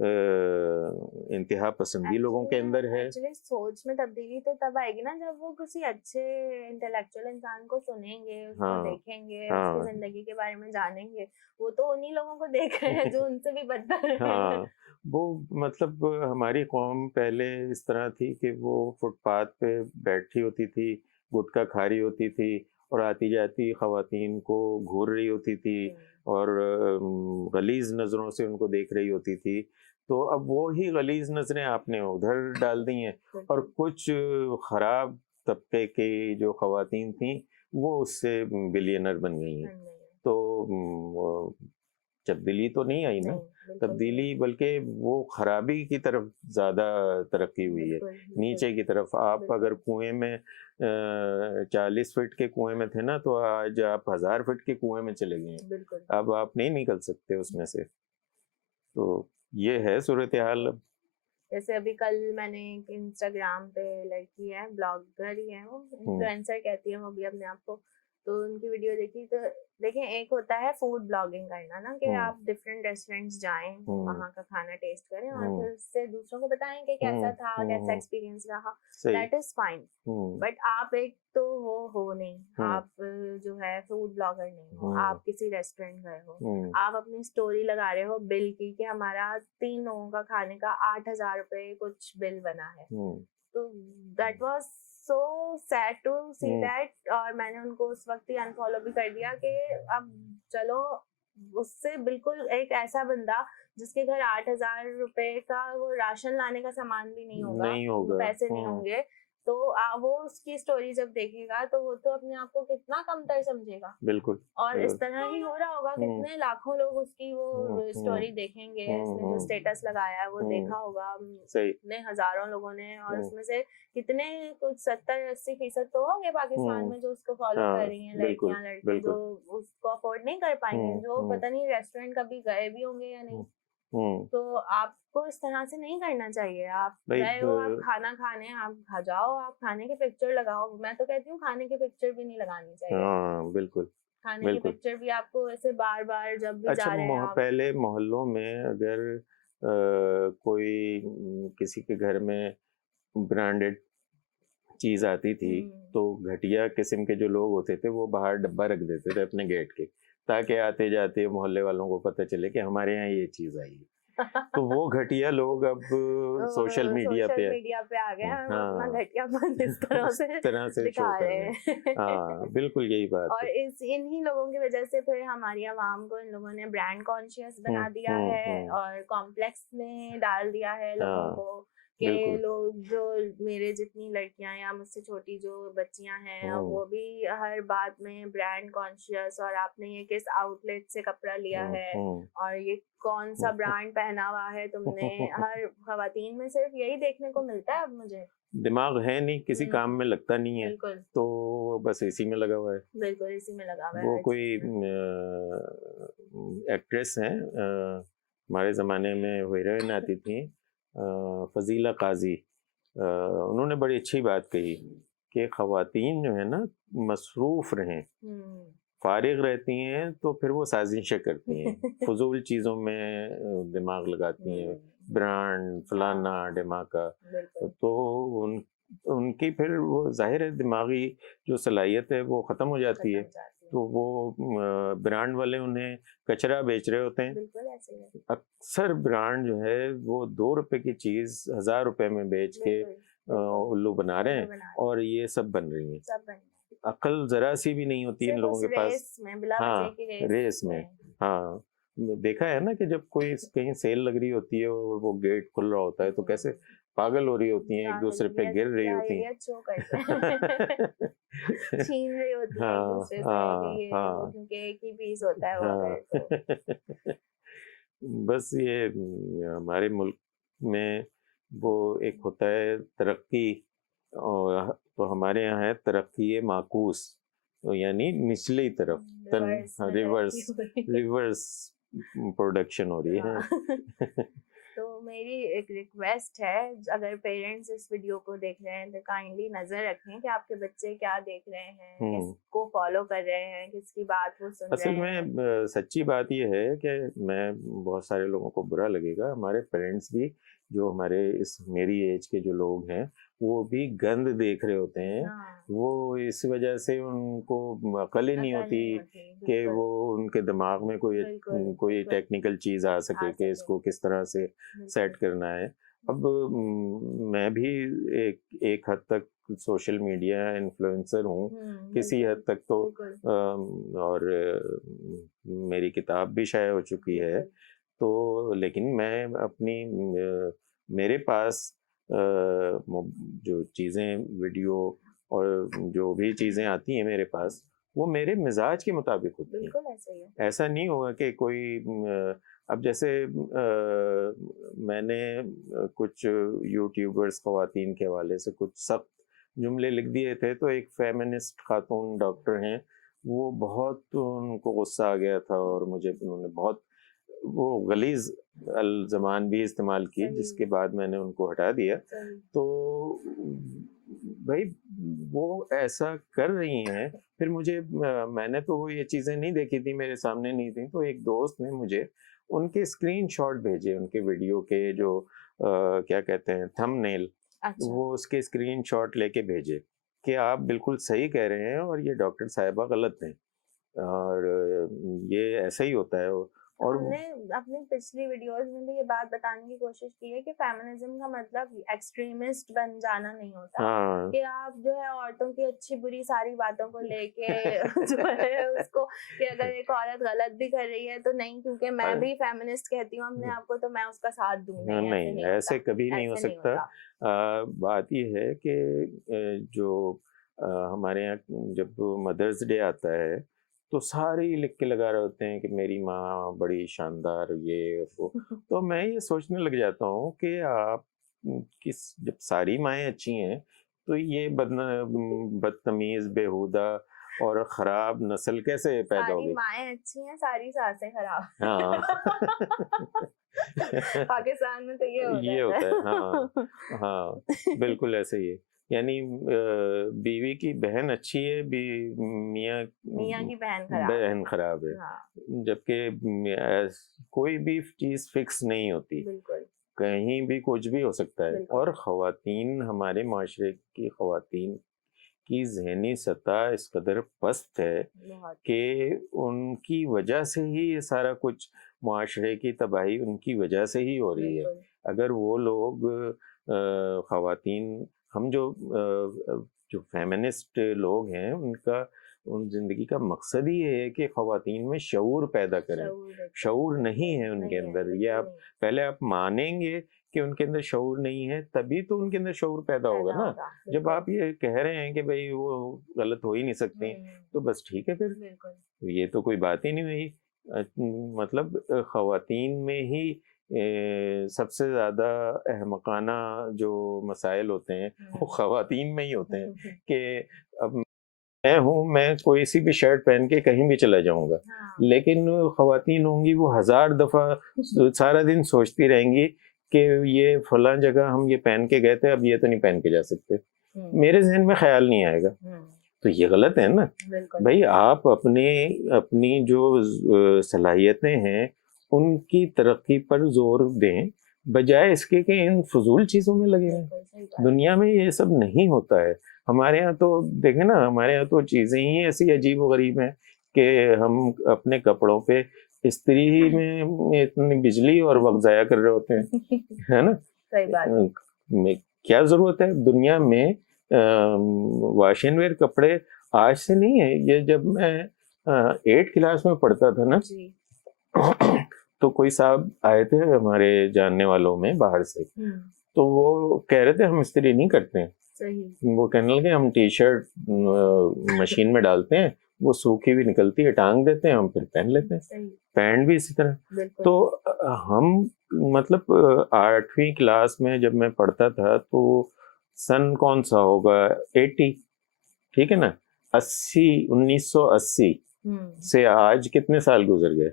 इंतहा पसंदी लोगों के अंदर है। एक्चुअली सोच में तब्दीली तो तब आएगी ना जब वो किसी अच्छे इंटेलेक्चुअल इंसान को सुनेंगे, उसको हाँ देखेंगे, उसकी हाँ जिंदगी के बारे में जानेंगे। वो तो उन्हीं लोगों को देख रहे हैं जो उनसे भी बदतर है। हाँ, वो मतलब हमारी कौम पहले इस तरह थी कि वो फुटपाथ पे बैठी होती थी, गुटखा खा रही होती थी और आती जाती खवातीन को घूर रही होती थी और गलीज नज़रों से उनको देख रही होती थी। तो अब वो ही गलीज नज़रें आपने उधर डाल दी हैं और कुछ ख़राब तबके की जो खवातीन थी वो उससे बिलियनर बन गई हैं। तो तब्दीली तो नहीं आई ना, तब्दीली बल्कि वो खराबी की तरफ ज़्यादा तरक्की हुई है, नीचे की तरफ। आप अगर कुएं में 40 फीट के कुएं में थे ना तो आज आप 1000 फीट के कुएं में चले गए हैं, अब आप नहीं निकल सकते उसमें से। तो ये है सूरत हाल। जैसे अभी कल मैंने एक इंस्टाग्राम पे लड़की है, ब्लॉगर ही है, वो इन्फ्लुएंसर कहती है वो भी अपने आप को, तो उनकी वीडियो देखी तो देखिए, एक होता है फूड ब्लॉगिंग करना ना, कि आप डिफरेंट रेस्टोरेंट्स जाएं, वहाँ का खाना टेस्ट करें और फिर उससे दूसरों को बताएं कि कैसा था, कैसा एक्सपीरियंस रहा, सही। That is fine. बट आप एक तो वो हो नहीं, आप जो है फूड ब्लॉगर नहीं हो, आप किसी रेस्टोरेंट गए हो, आप अपनी स्टोरी लगा रहे हो बिल की कि हमारा 3 लोगों का खाने का 8,000 रुपए कुछ बिल बना है। तो that was so sad to see that, और मैंने उनको उस वक्त ही अनफॉलो भी कर दिया कि अब चलो, उससे बिल्कुल एक ऐसा बंदा जिसके घर 8,000 रुपए का वो राशन लाने का सामान भी नहीं होगा, पैसे नहीं होंगे, तो वो उसकी स्टोरी जब देखेगा तो वो तो अपने आप को कितना कमतर समझेगा। बिल्कुल। और इस तरह ही हो रहा होगा, कितने लाखों लोग उसकी वो स्टोरी देखेंगे, इसने जो स्टेटस लगाया है वो देखा होगा कितने हजारों लोगों ने, और उसमें से कितने कुछ 70-80% तो होंगे पाकिस्तान में जो उसको फॉलो कर रही हैं, लड़कियां लड़के जो उसको अफोर्ड नहीं कर पाएंगे, जो पता नहीं रेस्टोरेंट कभी गए भी होंगे या नहीं। तो आपको इस तरह से नहीं करना चाहिए। आप गए हो, आप खाना खाने, आप जाओ, आप खाने के पिक्चर लगाओ। मैं तो कहती हूँ खाने के पिक्चर भी नहीं लगानी चाहिए। हाँ, बिल्कुल। खाने के पिक्चर भी आपको ऐसे बार बार जब भी अच्छा, जा रहे हैं आप, पहले मोहल्लों में अगर कोई किसी के घर में ब्रांडेड चीज आती थी तो घटिया किस्म के जो लोग होते थे वो बाहर डब्बा रख देते थे अपने गेट के, ताकि आते जाते मोहल्ले वालों को पता चले कि हमारे यहाँ ये चीज आई है। तो वो घटिया लोग अब सोशल मीडिया पे आ गए हैं, अपना घटियापन इस तरह से दिखा रहे हैं। हाँ, बिल्कुल यही बात और इन्हीं लोगों की वजह से फिर हमारी आवाम को इन लोगों ने ब्रांड कॉन्शियस बना दिया है और कॉम्प्लेक्स में डाल दिया है लोगों को, कि लोग जो मेरे जितनी लड़कियां या मुझसे छोटी जो बच्चियां हैं वो भी हर बात में ब्रांड कॉन्शियस, और आपने ये किस आउटलेट से कपड़ा लिया है और ये कौन सा ब्रांड पहना हुआ है तुमने, हर खवातीन में सिर्फ यही देखने को मिलता है। अब मुझे दिमाग है नहीं, किसी काम में लगता नहीं है, तो बस इसी में लगा हुआ है। बिल्कुल इसी में लगा हुआ है। वो कोई एक्ट्रेस हैं, हमारे ज़माने में वो हीरोइन आती थी, फजीला काजी, उन्होंने बड़ी अच्छी बात कही कि ख़वातीन जो है ना मसरूफ़ रहें, फारिग रहती हैं तो फिर वो साजिशें करती हैं, फजूल चीज़ों में दिमाग लगाती हैं, ब्रांड फलाना ढिमाका, तो उनकी फिर वो जाहिर है दिमागी जो सलाहियत है वो ख़त्म हो जाती है। तो वो ब्रांड वाले उन्हें कचरा बेच रहे होते हैं। अक्सर ब्रांड जो है वो 2 रुपए की चीज़ 1000 रुपए में बेच के उल्लू बना रहे हैं, और ये सब बन रही हैं। अक्ल जरा सी भी नहीं होती इन लोगों के पास। हाँ, रेस में। हाँ, देखा है ना कि जब कोई कहीं सेल लग रही होती है और वो गेट खुल रहा होता है तो कैसे पागल हो रही होती हैं, एक दूसरे पे गिर रही होती हैं, छीन रही होती हैं एक दूसरे से, क्योंकि एक ही पीस होता है वो। तो बस ये हमारे मुल्क में वो एक होता है तरक्की, और तो हमारे यहाँ है तरक्की माकूस, तो यानी निचली तरफ रिवर्स प्रोडक्शन हो रही है। तो मेरी एक रिक्वेस्ट है, अगर पेरेंट्स इस वीडियो को देख रहे हैं तो काइंडली नजर रखें कि आपके बच्चे क्या देख रहे हैं, किसको फॉलो कर रहे हैं, किसकी बात वो सुन रहे हैं। असल में सच्ची बात ये है कि मैं बहुत सारे लोगों को बुरा लगेगा, हमारे पेरेंट्स भी जो हमारे मेरी एज के जो लोग हैं वो भी गंद देख रहे होते हैं। वो इस वजह से उनको अकल ही नहीं होती कि वो उनके दिमाग में कोई टेक्निकल चीज़ आ सके कि इसको किस तरह से सेट करना है। अब मैं भी एक हद तक सोशल मीडिया इन्फ्लुएंसर हूँ किसी हद तक, तो और मेरी किताब भी शाये हो चुकी है, तो लेकिन मैं अपनी मेरे पास जो चीज़ें वीडियो और जो भी चीज़ें आती हैं मेरे पास वो मेरे मिजाज के मुताबिक होती हैं। बिल्कुल ऐसा ही है। ऐसा नहीं होगा कि कोई अब जैसे मैंने कुछ यूट्यूबर्स ख़वातीन के हवाले से कुछ सख्त जुमले लिख दिए थे, तो एक फेमिनिस्ट खातून डॉक्टर हैं, वो बहुत उनको गुस्सा आ गया था और मुझे उन्होंने बहुत वो गलीज अल ज़बान भी इस्तेमाल की, सही। जिसके बाद मैंने उनको हटा दिया। सही। तो भाई वो ऐसा कर रही हैं, फिर मुझे मैंने तो वो ये चीज़ें नहीं देखी थी, मेरे सामने नहीं थी, तो एक दोस्त ने मुझे उनके स्क्रीनशॉट भेजे, उनके वीडियो के जो क्या कहते हैं थंबनेल, अच्छा। वो उसके स्क्रीनशॉट लेके भेजे कि आप बिल्कुल सही कह रहे हैं और ये डॉक्टर साहिबा गलत हैं और ये ऐसा ही होता है। और हमने अपनी पिछली वीडियोस में भी ये बात बताने की कोशिश की है कि फेमिनिज्म का मतलब एक्सट्रीमिस्ट बन जाना नहीं होता, हाँ कि आप जो है औरतों की अच्छी बुरी सारी बातों को लेके जो है उसको, कि अगर एक औरत गलत भी कर रही है तो नहीं, क्योंकि मैं भी फेमिनिस्ट कहती हूँ अपने आप को, तो मैं उसका साथ दूं, नहीं ऐसे नहीं, नहीं ऐसे होता, कभी नहीं हो ऐसे नहीं सकता। होता। बात ये है कि जो हमारे यहाँ जब मदर्स डे आता है तो सारे ही लिख के लगा रहे होते हैं कि मेरी माँ बड़ी शानदार ये और वो। तो मैं ये सोचने लग जाता हूँ कि आप किस जब सारी माएँ अच्छी हैं तो ये बदतमीज बेहुदा और ख़राब नस्ल कैसे पैदा सारी होगी? माएँ अच्छी हैं, सारी सासें खराब। हाँ। पाकिस्तान में तो ये हो ये जाता होता है, हाँ, है। हाँ, बिल्कुल ऐसे ही है। यानी बीवी की बहन अच्छी है, मियाँ मियाँ की बहन खराब है। बहन खराब है। हाँ, जबकि कोई भी चीज़ फिक्स नहीं होती, बिल्कुल, कहीं भी कुछ भी हो सकता है। बिल्कुल। और ख़वातीन, हमारे माशरे की ख़वातीन की ज़हनी सतह इस कदर पस्त है बहुत। कि उनकी वजह से ही ये सारा कुछ, माशरे की तबाही उनकी वजह से ही हो रही है। बिल्कुल। अगर वो लोग ख़वातीन, हम जो फेमिनिस्ट लोग हैं, उनका उन ज़िंदगी का मकसद ही ये है कि ख़वातीन में शऊर पैदा करें। शऊर देते हैं। शऊर नहीं है उनके नहीं है, अंदर। ये बिल्कुल आप नहीं। पहले आप मानेंगे कि उनके अंदर शऊर नहीं है, तभी तो उनके अंदर शऊर पैदा होगा पैदा ना। होगा, जब बिल्कुल। आप ये कह रहे हैं कि भाई वो गलत हो ही नहीं सकती, तो बस ठीक है फिर। बिल्कुल। ये तो कोई बात ही नहीं हुई। मतलब ख़वातीन में ही सबसे ज़्यादा अहमकाना जो मसाइल होते हैं वो ख़वातीन में ही होते हैं कि अब मैं हूँ, मैं कोई सी भी शर्ट पहन के कहीं भी चला जाऊँगा, हाँ। लेकिन ख़वातीन होंगी वो 1000 दफ़ा सारा दिन सोचती रहेंगी कि ये फलां जगह हम ये पहन के गए थे, अब ये तो नहीं पहन के जा सकते। मेरे ज़हन में ख़्याल नहीं आएगा। तो ये गलत है ना। बिल्कुल। भाई आप अपनी जो सलाहियतें हैं उनकी तरक्की पर जोर दें, बजाय इसके कि इन फजूल चीज़ों में लगे हैं। बिल्कुल सही बात। दुनिया में ये सब नहीं होता है। हमारे यहाँ तो देखें ना, हमारे यहाँ तो चीज़ें ही ऐसी अजीब व गरीब हैं कि हम अपने कपड़ों पे इस्त्री ही में इतनी बिजली और वक्त ज़ाया कर रहे होते हैं, है ना? सही बात है। क्या ज़रूरत है दुनिया में वॉश एंड वेयर कपड़े आज से नहीं है। ये जब मैं 8th क्लास में पढ़ता था ना, जी। तो कोई साहब आए थे हमारे जानने वालों में बाहर से, तो वो कह रहे थे हम इस्त्री नहीं करते हैं। सही। वो कहने लगे हम टी शर्ट मशीन में डालते हैं, वो सूखी भी निकलती है, टांग देते हैं, हम फिर पहन लेते हैं। सही। पैंट भी इसी तरह। बिल्कुल। तो हम मतलब 8वीं क्लास में जब मैं पढ़ता था तो सन कौन सा होगा, 80, ठीक है ना, 1980 से आज कितने साल गुजर गए,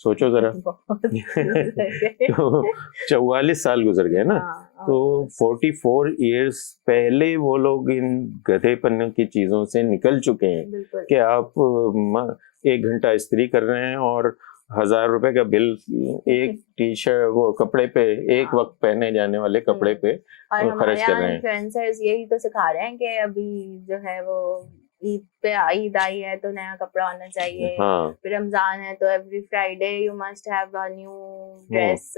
सोचो जरा। बहुत गुजर गए। तो 44 साल गुजर गए ना। हाँ, तो 44 इयर्स पहले वो लोग इन गधेपन की चीज़ों से निकल चुके हैं बिल्कुल। कि आप 1 घंटा इस्त्री कर रहे हैं और 1000 रुपए का बिल एक टी शर्ट, वो कपड़े पे, एक हाँ। वक्त पहने जाने वाले कपड़े पे और हमारे खर्च कर यहाँ रहे हैं। इन्फ्लुएंसर्स यही तो सिखा रहे हैं कि अभी जो है वो ईद आई है तो नया कपड़ा होना चाहिए, हाँ, फिर रमजान है तो every Friday you must have a new dress,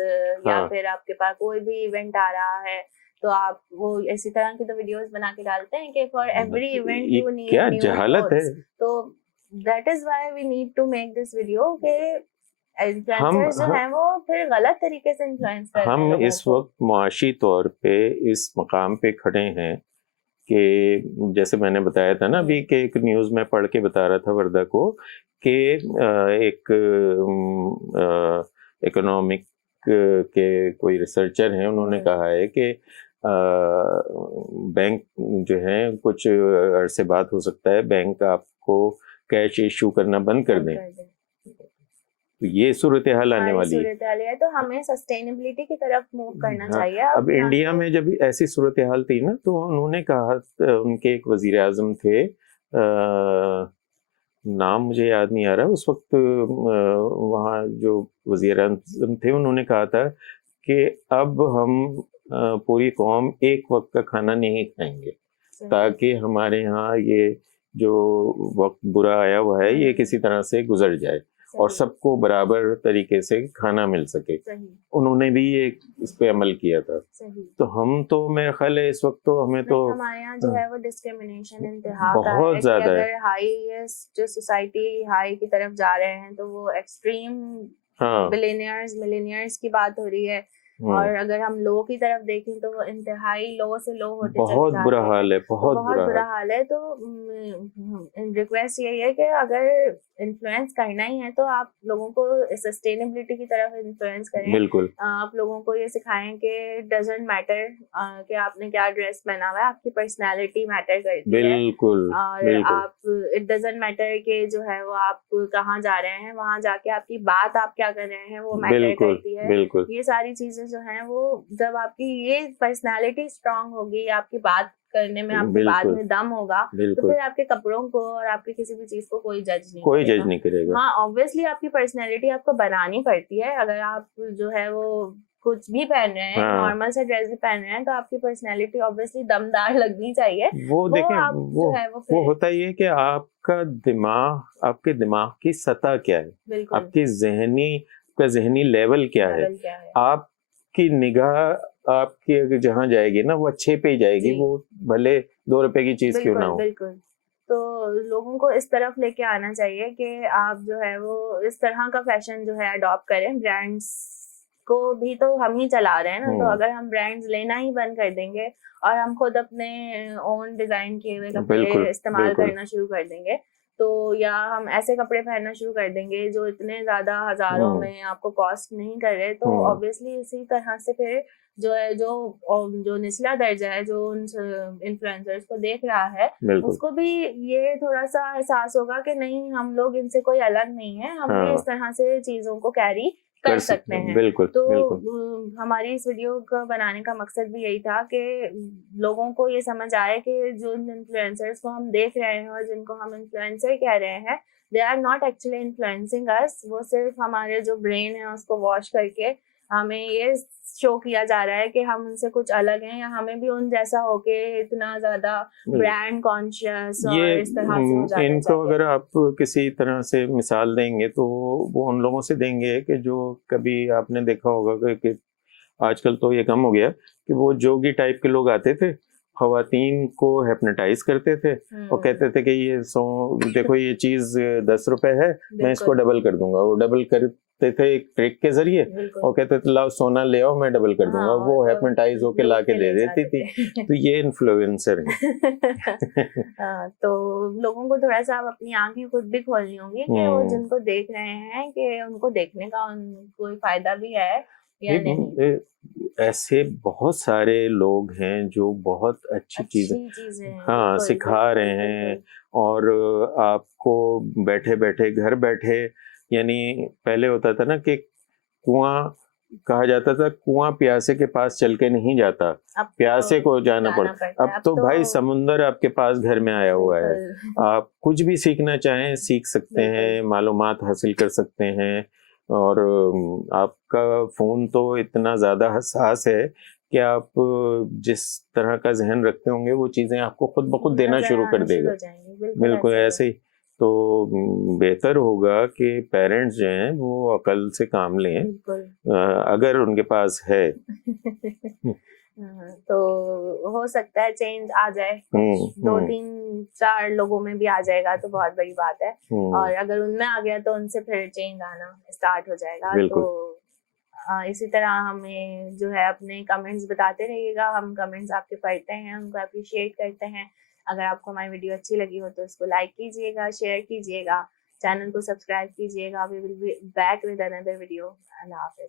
या हाँ। फिर आपके पास कोई भी इवेंट आ रहा है तो आप वो इसी तरह की तो वीडियोस बना के डालते हैं कि फॉर एवरी इवेंट ये यू नीड क्या न्यू जहालत है। क्लोथ्स। तो that is why we need to make this video कि हम इन्फ्लुएंसर्स जो हैं वो फिर गलत तरीके से इन्फ्लुएंस कर रहे हैं हम लोगों इस को। वक्त मुआशी तौर पे इस मकाम पे खड़े हैं कि जैसे मैंने बताया था ना अभी कि एक न्यूज़ में पढ़ के बता रहा था वर्दा को कि एक इकोनॉमिक के कोई रिसर्चर हैं, उन्होंने कहा है कि बैंक जो है कुछ अरसे बाद हो सकता है बैंक आपको कैश इशू करना बंद कर दें। तो ये सूरत हाल आने हमारी वाली है। सूरत हाल है, तो हमें सस्टेनेबिलिटी की तरफ मूव करना हाँ, चाहिए। अब इंडिया में जब ऐसी सूरत हाल थी ना, तो उन्होंने कहा, उनके एक वजीर आजम थे, नाम मुझे याद नहीं आ रहा उस वक्त, वहाँ जो वजीर आजम थे उन्होंने कहा था कि अब हम पूरी कौम एक वक्त का खाना नहीं खाएंगे, ताकि हमारे यहाँ ये जो वक्त बुरा आया हुआ है ये किसी तरह से गुजर जाए और सबको बराबर तरीके से खाना मिल सके। उन्होंने भी ये इस पे अमल किया था। तो हम तो मेरे ख्याल है इस वक्त तो हमें तो हमारे यहाँ जो है वो डिस्क्रिमिनेशन इंतहा का बहुत है कि ज्यादा है। अगर हाईएस्ट जो सोसाइटी हाई की तरफ जा रहे हैं तो वो एक्सट्रीम हाँ, बिलियनियर्स मिलियनियर्स की बात हो रही है, और अगर हम लो की तरफ देखें तो वो इंतहाई लो से लो होते चले बहुत जाते बुरा हैं। हाल है, बहुत बहुत बुरा हाल है। तो रिक्वेस्ट यही है कि अगर इन्फ्लुएंस करना ही है तो आप लोगों को सस्टेनेबिलिटी की तरफ इन्फ्लुएंस करें। बिल्कुल आप लोगों को ये सिखाएं कि डजंट मैटर कि आपने क्या ड्रेस पहना हुआ है, आपकी पर्सनालिटी मैटर करती है। बिल्कुल और बिल्कुल आप इट डजंट मैटर कि जो है वो आप कहाँ जा रहे हैं, वहां जाके आपकी बात आप क्या कर रहे हैं वो मैटर बिल्कुल करती है। बिल्कुल ये सारी चीजें जो हैं वो जब आपकी ये पर्सनालिटी स्ट्रांग होगी, आपकी बात करने में आपके बाद बिल्कुल में दम होगा, तो बिल्कुल फिर आपके कपड़ों को और आपकी किसी भी चीज को कोई जज जज नहीं करेगा। हाँ, ऑब्वियसली आपकी पर्सनैलिटी आपको बनानी पड़ती है। अगर आप जो है वो कुछ भी पहन रहे हैं, हाँ, नॉर्मल सा ड्रेस भी पहन रहे हैं, तो आपकी पर्सनैलिटी ऑब्वियसली दमदार लगनी चाहिए। वो देखें आप वो जो है वो वो होता ही है कि आपका दिमाग, आपके दिमाग की सतह क्या है, बिल्कुल आपकी का जहनी लेवल क्या है, लेवल क्या है। आपकी निगाह आपकी अगर जहाँ जाएगी ना वो अच्छे पे ही जाएगी, जी। वो भले 2 रुपए की चीज क्यों ना हो। बिल्कुल। तो लोगों को इस तरफ लेके आना चाहिए कि आप जो है वो इस तरह का फैशन जो है अडॉप्ट करें। ब्रांड्स को भी तो हम ही चला रहे हैं ना, तो अगर हम ब्रांड्स लेना ही बंद कर देंगे और हम खुद अपने ओन डिजाइन किए हुए कपड़े बिल्कुल इस्तेमाल बिल्कुल करना शुरू कर देंगे, तो या हम ऐसे कपड़े पहनना शुरू कर देंगे जो इतने ज्यादा हजारों में आपको कॉस्ट नहीं कर रहे, तो ऑब्वियसली इसी तरह से फिर जो है जो निचला दर्जा है जो उन इन्फ्लुएंसर्स को देख रहा है उसको भी ये थोड़ा सा एहसास होगा कि नहीं, हम लोग इनसे कोई अलग नहीं है, हम भी इस तरह से चीजों को कैरी कर सकते हैं। बिल्कुल तो बिल्कुल हमारी इस वीडियो का बनाने का मकसद भी यही था कि लोगों को ये समझ आए कि जो इन्फ्लुएंसर्स को हम देख रहे हैं और जिनको हम इन्फ्लुएंसर कह रहे हैं, they are not actually influencing us. वो सिर्फ हमारे जो ब्रेन है उसको वॉश करके हमें ये शो किया जा रहा है कि हम उनसे कुछ अलग हैं, या हमें भी उन जैसा होके इतना ज्यादा ब्रांड कॉन्शियस और इस तरह से हो जाना इनको चाहिए। अगर आप किसी तरह से मिसाल देंगे तो वो उन लोगों से देंगे कि जो कभी आपने देखा होगा कि आजकल तो ये कम हो गया कि वो जोगी टाइप के लोग आते थे, खवातीन को हिप्नोटाइज करते थे और कहते थे कि ये देखो ये चीज 10 रुपए है, मैं इसको डबल कर दूंगा। वो डबल करते थे एक ट्रिक के जरिए और कहते थे लाओ सोना ले आओ मैं डबल कर दूंगा। वो हिप्नोटाइज होके ला के दे देती थी। तो ये इन्फ्लुएंसर है। तो लोगों को थोड़ा सा अपनी आंखें खुद भी खोलनी होंगी कि वो जिनको देख रहे हैं कि उनको देखने का कोई फायदा भी है या नहीं। ऐसे बहुत सारे लोग हैं जो बहुत अच्छी चीजें हाँ सिखा रहे हैं, और आपको बैठे बैठे घर बैठे, यानी पहले होता था ना कि कुआं कहा जाता था, कुआं प्यासे के पास चल के नहीं जाता, प्यासे को जाना पड़ता। अब तो भाई समुंदर आपके पास घर में आया हुआ है, आप कुछ भी सीखना चाहें सीख सकते हैं, मालूमात हासिल कर सकते हैं। और आपका फोन तो इतना ज्यादा हसास है कि आप जिस तरह का जहन रखते होंगे वो चीजें आपको खुद ब खुद देना शुरू कर देगा। बिल्कुल ऐसे ही। तो बेहतर होगा कि पेरेंट्स जो हैं वो अकल से काम लें, अगर उनके पास है। तो हो सकता है चेंज आ जाए, 2-3-4 लोगों में भी आ जाएगा तो बहुत बड़ी बात है, और अगर उनमें आ गया तो उनसे फिर चेंज आना स्टार्ट हो जाएगा। तो इसी तरह हमें जो है अपने कमेंट्स बताते रहिएगा, हम कमेंट्स आपके पढ़ते हैं, उनको अप्रिशिएट करते हैं। अगर आपको हमारी वीडियो अच्छी लगी हो तो उसको लाइक कीजिएगा, शेयर कीजिएगा, चैनल को सब्सक्राइब कीजिएगा। We will be back with another video. अल्लाह हाफिज़।